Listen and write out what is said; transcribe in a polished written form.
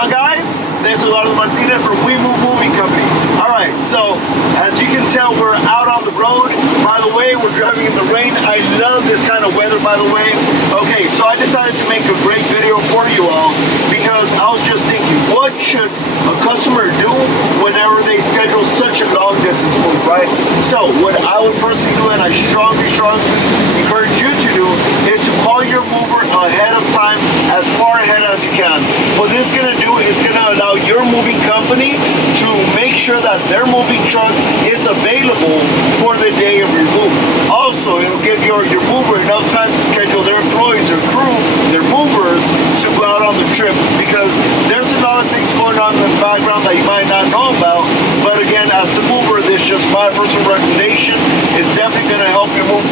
on, guys? This is Eduardo Martinez from We Move Moving Company. Alright, so as you can tell, we're out on the road. By the way, we're driving in the rain. I love this kind of weather, by the way. Okay, so I decided to make a great video for you all because I was just thinking, what should a customer do whenever they schedule such a long distance move, right? So what I would personally do, and I strongly encourage you to do, is to call your mover ahead of time, as far ahead as you can. What this is going to do is going to allow your moving company to make sure that their moving truck is available for the day of your move. Also, it'll give your mover enough time to schedule their employees, their crew, their movers to go out on the trip, because there's a lot of things going on in the background that you might not know about. But again, as a mover, this is just my personal recommendation. It's definitely going to help your move.